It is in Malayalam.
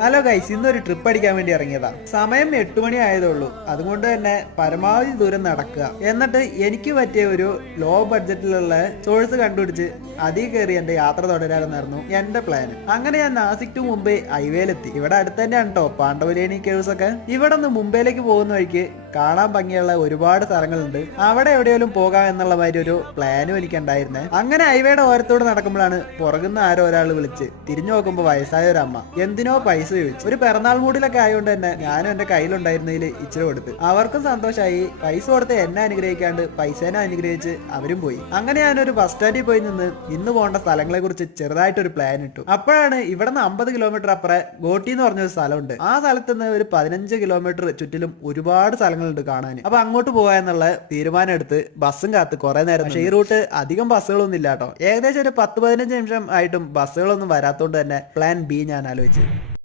ഹലോ ഗൈസ്, ഇന്നൊരു ട്രിപ്പ് അടിക്കാൻ വേണ്ടി ഇറങ്ങിയതാ. സമയം 8 മണി ആയതേ ഉള്ളൂ. അതുകൊണ്ട് തന്നെ പരമാവധി ദൂരം നടക്കുക, എന്നിട്ട് എനിക്ക് പറ്റിയ ഒരു ലോ ബഡ്ജറ്റിലുള്ള ചോയ്സ് കണ്ടുപിടിച്ച് അതിൽ കയറി എന്റെ യാത്ര തുടരാമെന്നായിരുന്നു എന്റെ പ്ലാൻ. അങ്ങനെ ഞാൻ നാസിക് ടു മുംബൈ ഹൈവേയിലെത്തി. ഇവിടെ അടുത്ത് തന്നെയാണ് കേട്ടോ പാണ്ഡവലേനി കേവ്സ് ഒക്കെ. ഇവിടെ നിന്ന് മുംബൈയിലേക്ക് പോകുന്ന വഴിക്ക് കാണാൻ ഭംഗിയുള്ള ഒരുപാട് സ്ഥലങ്ങളുണ്ട്. അവിടെ എവിടെയെങ്കിലും പോകാം എന്നുള്ള മാതിരി ഒരു പ്ലാനും എനിക്കുണ്ടായിരുന്നേ. അങ്ങനെ ഹൈവേയുടെ ഓരത്തോട് നടക്കുമ്പോഴാണ് പുറകുന്ന ആരോ ഒരാൾ വിളിച്ച് തിരിഞ്ഞു നോക്കുമ്പോൾ വയസ്സായ ഒരു അമ്മ എന്തിനോ പൈസ ചോദിച്ചു. ഒരു പിറന്നാൾ മൂടിലൊക്കെ ആയതുകൊണ്ട് തന്നെ ഞാനും എന്റെ കയ്യിലുണ്ടായിരുന്നതിൽ ഇച്ചിരി കൊടുത്ത്. അവർക്കും സന്തോഷമായി. പൈസ കൊടുത്ത് എന്നെ അനുഗ്രഹിക്കാണ്ട് പൈസേനെ അനുഗ്രഹിച്ച് അവരും പോയി. അങ്ങനെ ഞാനൊരു ബസ് സ്റ്റാൻഡിൽ പോയി നിന്ന് ഇന്ന് പോകേണ്ട സ്ഥലങ്ങളെ കുറിച്ച് ചെറുതായിട്ടൊരു പ്ലാൻ ഇട്ടു. അപ്പോഴാണ് ഇവിടെ നിന്ന് 50 കിലോമീറ്റർ അപ്പുറം ഗോട്ടി എന്ന് പറഞ്ഞൊരു സ്ഥലമുണ്ട്. ആ സ്ഥലത്ത് നിന്ന് ഒരു 15 കിലോമീറ്റർ ചുറ്റിലും ഒരുപാട് സ്ഥലങ്ങളുണ്ട് കാണാൻ. അപ്പൊ അങ്ങോട്ട് പോകാ എന്നുള്ള തീരുമാനം എടുത്ത് ബസ്സും കാത്ത് കുറെ നേരം. പക്ഷേ ഈ റൂട്ട് അധികം ബസ്സുകളൊന്നും ഇല്ല കേട്ടോ. ഏകദേശം ഒരു 10-15 നിമിഷം ആയിട്ടും ബസ്സുകളൊന്നും വരാത്തോണ്ട് തന്നെ പ്ലാൻ ബി ഞാൻ ആലോചിച്ചു.